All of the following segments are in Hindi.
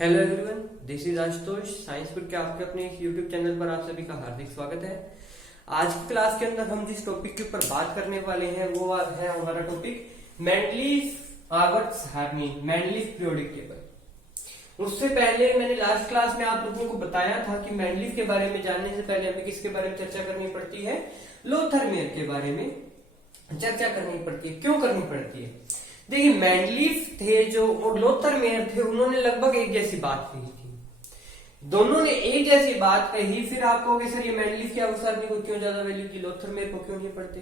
Hello everyone, this is Ashutosh science book के आपके अपने यूट्यूब चैनल पर आप सभी का हार्दिक स्वागत है। आज की क्लास के अंदर हम जिस टॉपिक के ऊपर बात करने वाले हैं वो है हमारा टॉपिक मेंडलीफ पीरियोडिक टेबल। उससे पहले मैंने लास्ट क्लास में आप लोगों को बताया था कि मेंडलीफ के बारे में जानने से पहले हमें किसके बारे में चर्चा करनी पड़ती है, लोथरमेयर के बारे में चर्चा करनी पड़ती है। क्यों करनी पड़ती है? देखिए, मेंडलीफ थे जो और लोथरमेयर थे, उन्होंने लगभग एक जैसी बात कही थी। दोनों ने एक जैसी बात कही। फिर आप कहोगे सर ये मेंडलीफ की आवर्सारणी को क्यों ज्यादा वैल्यू की, लोथरमेयर को क्यों नहीं पढ़ते?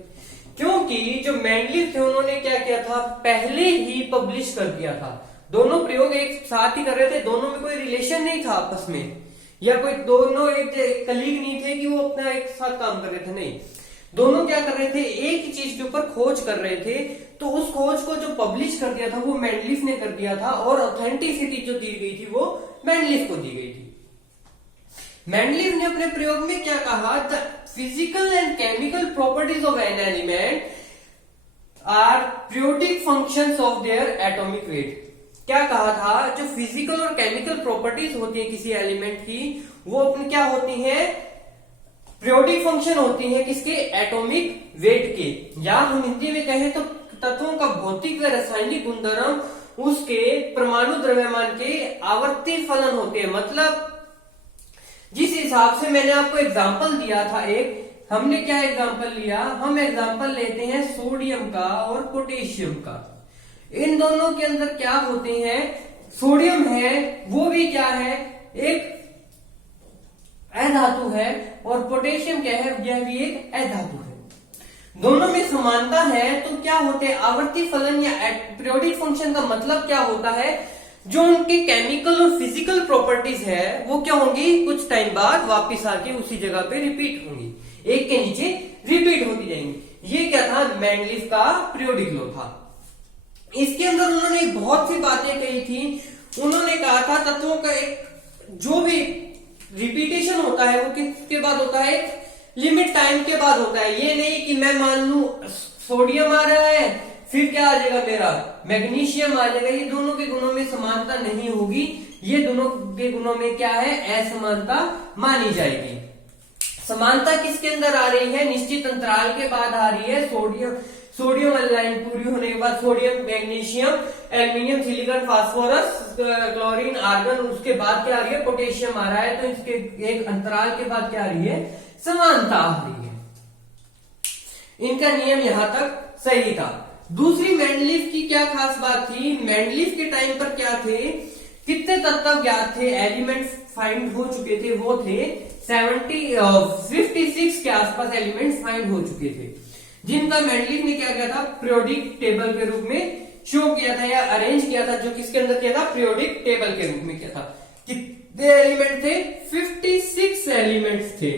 क्योंकि जो मेंडलीफ थे उन्होंने क्या किया था, पहले ही पब्लिश कर दिया था। दोनों प्रयोग एक साथ ही कर रहे थे, दोनों में कोई रिलेशन नहीं था आपस में, या कोई दोनों एक कलीग नहीं थे कि वो अपना एक साथ काम कर रहे थे। नहीं, दोनों क्या कर रहे थे, एक ही चीज के ऊपर खोज कर रहे थे। तो उस खोज को जो पब्लिश कर दिया था वो मेंडलीफ ने कर दिया था, और ऑथेंटिसिटी जो दी गई थी वो मेंडलीफ को दी गई थी। मेंडलीफ ने अपने प्रयोग में क्या कहा, the physical and chemical properties of an element are periodic functions of their atomic weight. क्या कहा था, जो फिजिकल और केमिकल प्रॉपर्टीज होती है किसी एलिमेंट की, वो अपनी क्या होती है, पीरियोडिक फंक्शन होती है किसके, एटॉमिक वेट के, या हम हिंदी में कहें तो तत्वों का भौतिक व रासायनिक गुणधर्म उसके परमाणु द्रव्यमान के आवर्ती फलन होते हैं। मतलब जिस हिसाब से मैंने आपको एग्जांपल दिया था, एक हमने क्या एग्जांपल लिया, हम एग्जांपल लेते हैं सोडियम का और पोटेशियम का। इन दोनों के अंदर क्या होते हैं, सोडियम है वो भी क्या है, एक अधातु है, और पोटेशियम क्या है, यह भी एक अधातु है। दोनों में समानता है तो क्या होते हैं, आवर्ती फलन या पीरियोडिक फंक्शन का मतलब क्या होता है, जो उनके केमिकल और फिजिकल प्रॉपर्टीज है वो क्या होंगी, कुछ टाइम बाद वापिस आके उसी जगह पे रिपीट होंगी, एक के नीचे रिपीट होती जाएंगी। ये क्या था, मेंडलीफ का पीरियोडिक लॉ था। इसके अंदर उन्होंने बहुत सी बातें कही थी। उन्होंने कहा था तत्वों का एक जो भी रिपीटेशन होता है वो किसके बाद होता है, लिमिट टाइम के बाद होता है। ये नहीं कि मैं मान लू सोडियम आ रहा है फिर क्या आ जाएगा मेरा, मैग्नीशियम आ जाएगा। ये दोनों के गुणों में समानता नहीं होगी, ये दोनों के गुणों में क्या है, असमानता मानी जाएगी। समानता किसके अंदर आ रही है, निश्चित अंतराल के बाद आ रही है। सोडियम एलाइन पूरी होने के बाद sodium, magnesium, aluminium, silicon, phosphorus, chlorine, argon, उसके बाद क्या आ रही है, पोटेशियम आ रहा है। तो इसके एक अंतराल के बाद क्या आ रही है, समानता आ रही है। इनका नियम यहां तक सही था। दूसरी मेंडलीफ की क्या खास बात थी, मेंडलीफ के टाइम पर क्या थे, कितने तत्व ज्ञात थे, एलिमेंट फाइंड हो चुके थे, वो थे 56 के आसपास एलिमेंट फाइंड हो चुके थे, जिनका मेंडलीफ ने क्या किया था, पीरियोडिक टेबल के रूप में शो किया था या अरेंज किया था। जो किसके अंदर किया था, पीरियोडिक टेबल के रूप में किया था। कितने एलिमेंट थे, 56 एलिमेंट्स थे।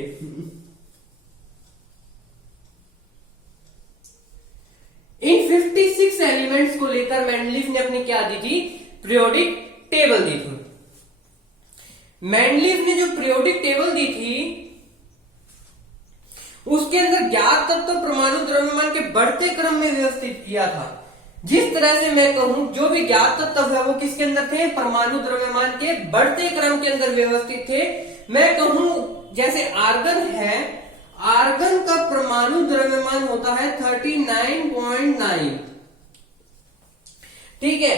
इन 56 एलिमेंट्स को लेकर मेंडलीफ ने अपनी क्या दी थी, पीरियोडिक टेबल दी थी। मेंडलीफ ने जो पीरियोडिक टेबल दी थी उसके अंदर ज्ञात तत्व परमाणु द्रव्यमान के बढ़ते क्रम में व्यवस्थित किया था। जिस तरह से मैं कहूं, जो भी ज्ञात तत्व है वो किसके अंदर थे, परमाणु द्रव्यमान के बढ़ते क्रम के अंदर व्यवस्थित थे। मैं कहूं जैसे आर्गन है, आर्गन का परमाणु द्रव्यमान होता है 39.9, ठीक है।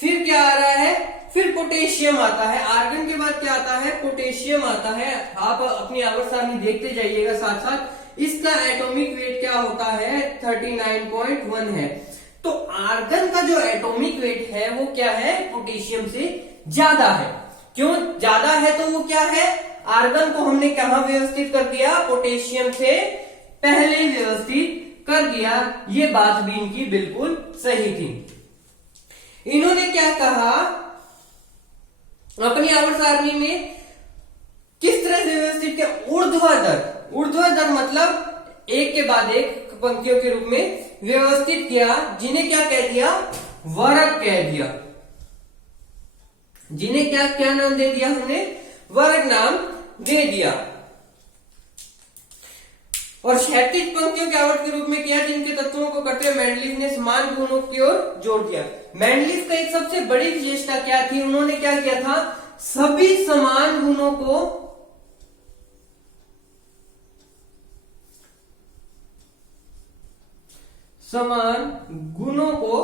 फिर क्या आ रहा है, फिर पोटेशियम आता है, आर्गन के बाद क्या आता है, पोटेशियम आता है। आप अपनी आवर्त देखते जाइएगा साथ साथ। इसका एटॉमिक वेट क्या होता है, 39.1 है। तो आर्गन का जो एटॉमिक वेट है वो क्या है, पोटेशियम से ज्यादा है। क्यों ज्यादा है, तो वो क्या है, आर्गन को हमने कहां व्यवस्थित कर दिया, पोटेशियम से पहले व्यवस्थित कर दिया। ये बात भी इनकी बिल्कुल सही थी। इन्होंने क्या कहा, अपनी आवर्त सारणी में किस तरह से व्यवस्थित किया, ऊर्ध्वाधर। ऊर्ध्वाधर मतलब एक के बाद एक पंक्तियों के रूप में व्यवस्थित किया, जिन्हें क्या कह दिया, वर्ग कह दिया। जिन्हें क्या क्या नाम दे दिया हमने, वर्ग नाम दे दिया। और क्षैतिज पंक्तियों के आवर्त के रूप में किया, जिनके तत्वों को करते हुए मेंडलीफ ने समान गुणों की ओर जोड़ दिया। मेंडलीफ का एक सबसे बड़ी विशेषता क्या थी, उन्होंने क्या किया था, सभी समान गुणों को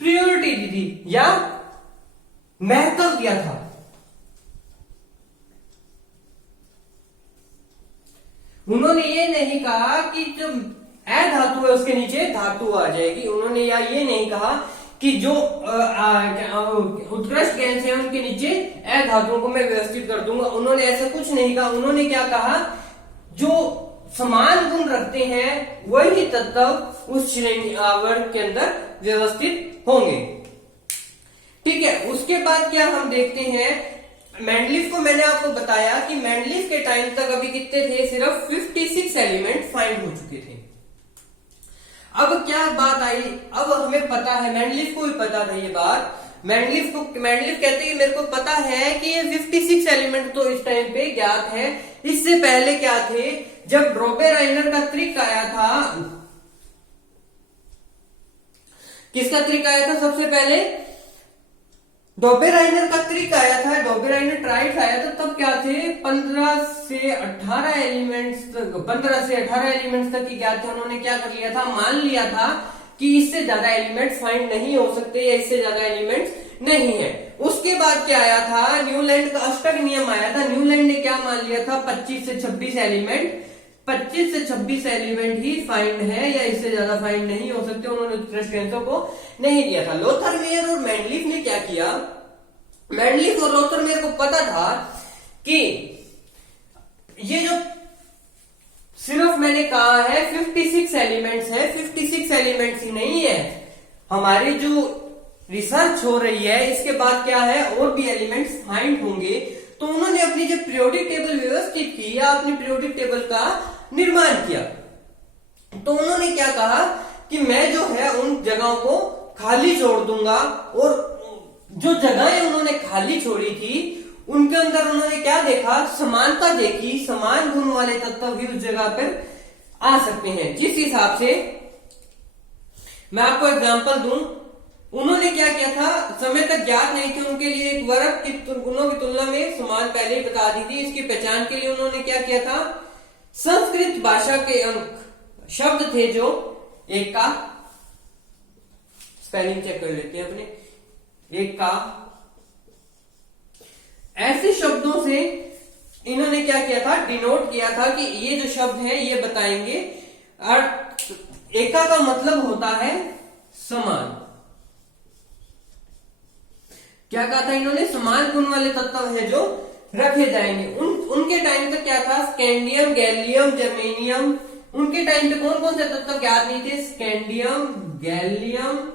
प्रायोरिटी दी थी या महत्व दिया था। उन्होंने ये नहीं कहा कि जो ए धातु है उसके नीचे धातु आ जाएगी, उन्होंने या ये नहीं कहा कि जो उत्कृष्ट गैस है उनके नीचे ए धातुओं को मैं व्यवस्थित कर दूंगा, उन्होंने ऐसा कुछ नहीं कहा। उन्होंने क्या कहा, जो समान गुण रखते हैं वही तत्व उस श्रेणी वर्ग के अंदर व्यवस्थित होंगे। ठीक है, उसके बाद क्या हम देखते हैं, मेंडलीफ को मैंने आपको बताया कि मेंडलीफ के टाइम तक अभी कितने थे, सिर्फ 56 एलिमेंट फाइंड हो चुके थे। अब क्या बात आई, अब हमें पता है, मेंडलीफ को भी पता था ये बात, मेंडलीफ कहते हैं मेरे को पता है कि ये 56 एलिमेंट तो इस टाइम पे ज्ञात है। इससे पहले क्या थे, जब ड्रोबेराइनर का ट्रिक आया था, किसका ट्रिक आया था, सबसे पहले डोबेराइनर का ट्रिक आया था, डोबेराइनर ट्राइड्स आया था, तब क्या थे 15 से 18 एलिमेंट्स तक की ज्ञात थे। उन्होंने क्या कर लिया था, मान लिया था कि इससे ज्यादा एलिमेंट्स फाइंड नहीं हो सकते या इससे ज्यादा एलिमेंट्स नहीं है। उसके बाद क्या आया था, न्यूलैंड का अष्टक नियम आया था। न्यूलैंड ने क्या मान लिया था, 25 से 26 एलिमेंट ही फाइंड है या इससे ज्यादा फाइंड नहीं हो सकते, उन्होंने उत्कृष्ट गैसों को नहीं दिया था। लोथरमेयर और मेंडलीफ ने क्या किया, मेंडलीफ और लोथरमेयर को पता था कि ये जो सिर्फ मैंने कहा है 56 एलिमेंट्स है, 56 एलिमेंट्स ही नहीं है, हमारी जो रिसर्च हो रही है इसके बाद क्या है और भी एलिमेंट्स फाइंड होंगे। तो उन्होंने अपनी जो पीरियोडिक टेबल व्यवस्थित की या अपनी पीरियोडिक टेबल का निर्माण किया, तो उन्होंने क्या कहा कि मैं जो है उन जगहों को खाली छोड़ दूंगा, और जो जगहें उन्होंने खाली छोड़ी थी उनके अंदर उन्होंने क्या देखा, समानता देखी, समान गुण वाले तत्व भी उस जगह पर आ सकते हैं। जिस हिसाब से मैं आपको एग्जांपल दूं, उन्होंने क्या किया था, समय तक ज्ञात नहीं थे उनके लिए एक वर्ग की गुणों की तुलना में समान पहले ही बता दी थी। इसकी पहचान के लिए उन्होंने क्या किया था, संस्कृत भाषा के अंक शब्द थे जो एक का स्पेलिंग चेक कर लेते हैं अपने, एक का, ऐसे शब्दों से इन्होंने क्या किया था, डिनोट किया था कि ये जो शब्द है ये बताएंगे। और एका का मतलब होता है समान। क्या कहा था इन्होंने, समान गुण वाले तत्व है जो रखे जाएंगे। उनके टाइम तक क्या था, स्कैंडियम, गैलियम, जर्मेनियम, उनके टाइम पे कौन कौन से तत्व ज्ञात नहीं थे, स्कैंडियम, गैलियम,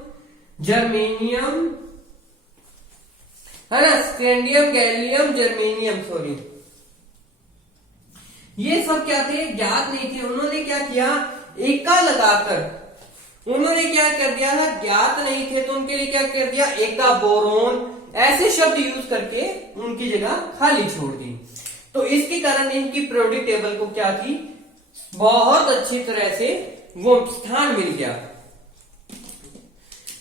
जर्मेनियम, है ना, स्कैंडियम, गैलियम, जर्मेनियम, सॉरी, ये सब क्या थे, ज्ञात नहीं थे। उन्होंने क्या किया, एका लगाकर उन्होंने क्या कर दिया था, ज्ञात नहीं थे तो उनके लिए क्या कर दिया, एका, बोरोन, ऐसे शब्द यूज करके उनकी जगह खाली छोड़ दी। तो इसके कारण इनकी पीरियोडिक टेबल को क्या थी, बहुत अच्छी तरह से वो स्थान मिल गया।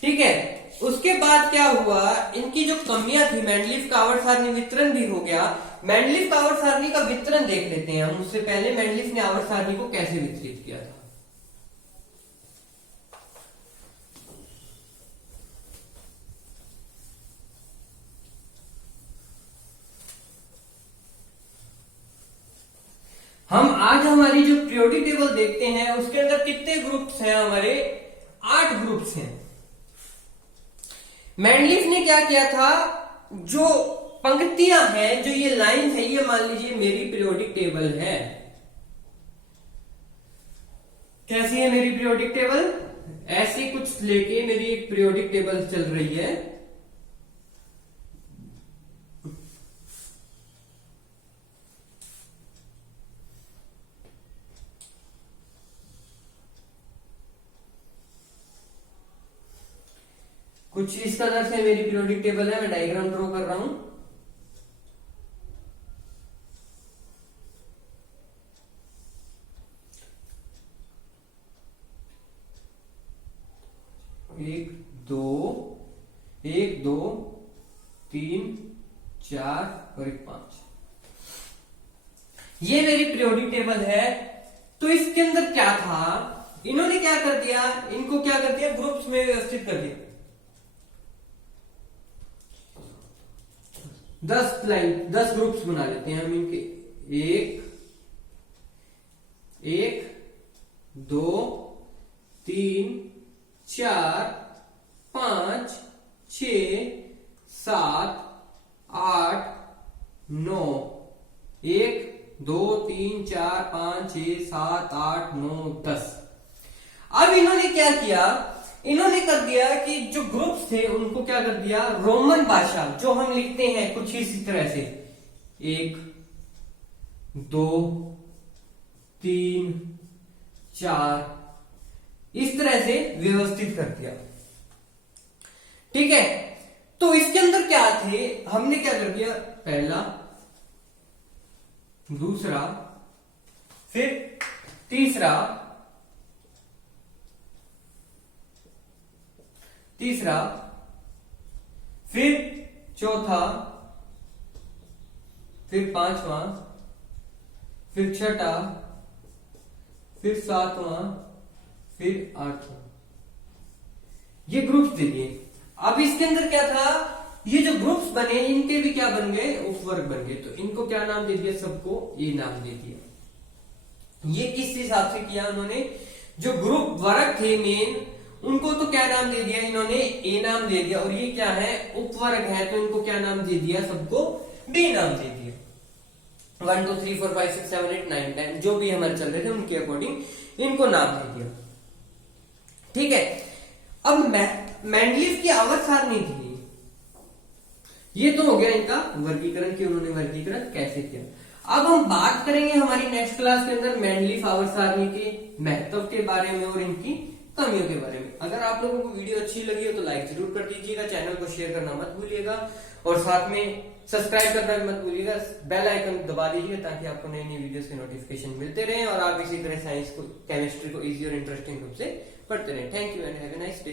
ठीक है, उसके बाद क्या हुआ, इनकी जो कमियां थी, मेंडलीफ का आवर्त सारणी वितरण भी हो गया। मेंडलीफ का आवर्त सारणी का वितरण देख लेते हैं हम। उससे पहले मेंडलीफ ने आवर्त सारणी को कैसे वितरित किया था। हम आज हमारी जो पीरियोडिक टेबल देखते हैं उसके अंदर कितने ग्रुप्स हैं, हमारे 8 ग्रुप्स हैं। मेंडलीफ ने क्या किया था, जो पंक्तियां हैं, जो ये लाइन है, ये मान लीजिए मेरी पीरियोडिक टेबल है। कैसी है मेरी पीरियोडिक टेबल, ऐसी कुछ लेके मेरी एक पीरियोडिक टेबल चल रही है। कुछ इस तरह से मेरी पीरियोडिक टेबल है, मैं डायग्राम ड्रॉ कर रहा हूं। एक दो, 3 4 और एक 5। ये मेरी पीरियोडिक टेबल है। तो इसके अंदर क्या था, इन्होंने क्या कर दिया, इनको क्या कर दिया, ग्रुप्स में व्यवस्थित कर दिया। 10 ग्रुप्स बना लेते हैं हम इनके। 1 2 3 4 5 6 7 8 9। 1 2 3 4 5 6 7 8 9 10। अब इन्होंने क्या किया, इन्होंने कर दिया कि जो ग्रुप्स थे उनको क्या कर दिया, रोमन भाषा जो हम लिखते हैं कुछ इसी तरह से 1 2 3 4 इस तरह से व्यवस्थित कर दिया। ठीक है, तो इसके अंदर क्या थे, हमने क्या कर दिया, पहला, दूसरा, फिर तीसरा, फिर चौथा, फिर पांचवा, फिर छठा, फिर सातवां, फिर आठवां। ये ग्रुप्स दे दिए। अब इसके अंदर क्या था, ये जो ग्रुप्स बने इनके भी क्या बन गए, उपवर्ग बन गए। तो इनको क्या नाम दे दिया, सबको ये नाम दे दिया। ये किस हिसाब से किया उन्होंने, जो ग्रुप वर्ग थे मेन उनको तो क्या नाम दे दिया इन्होंने, ए नाम दे दिया। और ये क्या है, उपवर्ग है, तो इनको क्या नाम दे दिया, सबको बी नाम दे दिया। 1 2 3 4 5 6 7 8 9 10 जो भी हमारे चल रहे थे उनके अकॉर्डिंग इनको नाम दे दिया। ठीक है, अब मेंडलीव की आवर्त सारणी थी, ये तो हो गया इनका वर्गीकरण कि उन्होंने वर्गीकरण कैसे किया। अब हम बात करेंगे हमारी नेक्स्ट क्लास के अंदर मेंडलीव आवर्त सारणी के महत्व के बारे में और इनकी कमियों के बारे में। अगर आप लोगों को वीडियो अच्छी लगी हो तो लाइक जरूर कर दीजिएगा, चैनल को शेयर करना मत भूलिएगा और साथ में सब्सक्राइब करना भी मत भूलिएगा। बेल आइकन दबा दीजिएगा ताकि आपको नई नई वीडियोस के नोटिफिकेशन मिलते रहे और आप इसी तरह साइंस को, केमिस्ट्री को इजी और इंटरेस्टिंग रूप से पढ़ते रहे। Thank you and have a nice day.